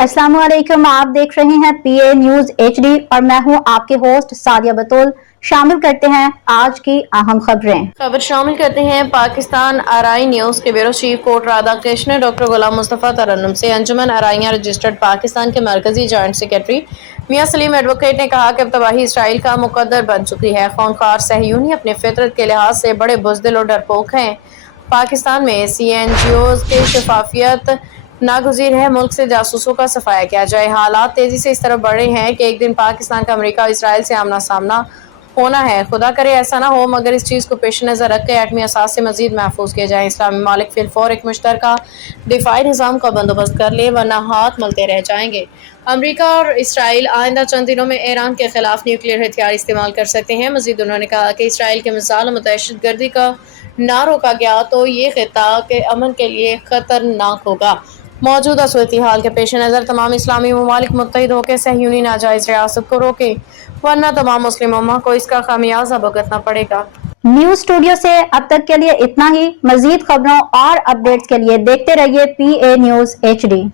अस्सलाम वालेकुम, आप देख रहे हैं पीए न्यूज एचडी और मैं हूं आपके होस्ट सादिया बतूल। शामिल करते हैं आज की अहम खबर शामिल करते हैं पाकिस्तान आरआई न्यूज के bureau chief Kot Radhakrishna doctor Ghulam Mustafa Tarannum से अंजुमन आरआइयां रजिस्टर्ड पाकिस्तान के मरकजी joint secretary Mian Saleem advocate ने कहा कि अब तबाही इसराइल का मुकद्दर बन चुकी है। खूंखार सहयूनी अपने फितरत के लिहाज से बड़े बुज़दिल और डरपोक हैं। पाकिस्तान में CNGOs की शफाफियत नागुज़ीर है। मुल्क से जासूसों का सफाया किया जाए। हालात तेजी से इस तरफ बढ़े हैं कि एक दिन पाकिस्तान का अमेरिका और इसराइल से आमना सामना होना है। खुदा करे ऐसा ना हो, मगर इस चीज़ को पेश नज़र रख के एटमी असास से मजीद महफूज किए जाए। इस्लामी ममालिक फिलफौर एक मुश्तरका दिफाई निज़ाम का बंदोबस्त कर ले, वरना हाथ मलते रह जाएंगे। अमेरिका और इसराइल आइंदा चंद दिनों में ईरान के खिलाफ न्यूक्लियर हथियार इस्तेमाल कर सकते हैं। मजीद उन्होंने कहा कि इसराइल के मिसाइल और दहशतगर्दी का ना रोका गया तो ये खित्ता के अमन के लिए खतरनाक होगा। मौजूदा सूरत हाल के पेश नज़र तमाम इस्लामी ममालिक मुत्तहिद होकर सहयूनी नाजायज़ रियासत को रोके, वरना तमाम मुस्लिम उम्मा को इसका खामियाजा भुगतना पड़ेगा। न्यूज स्टूडियो से अब तक के लिए इतना ही। मजीद खबरों और अपडेट्स के लिए देखते रहिए पीए न्यूज एचडी।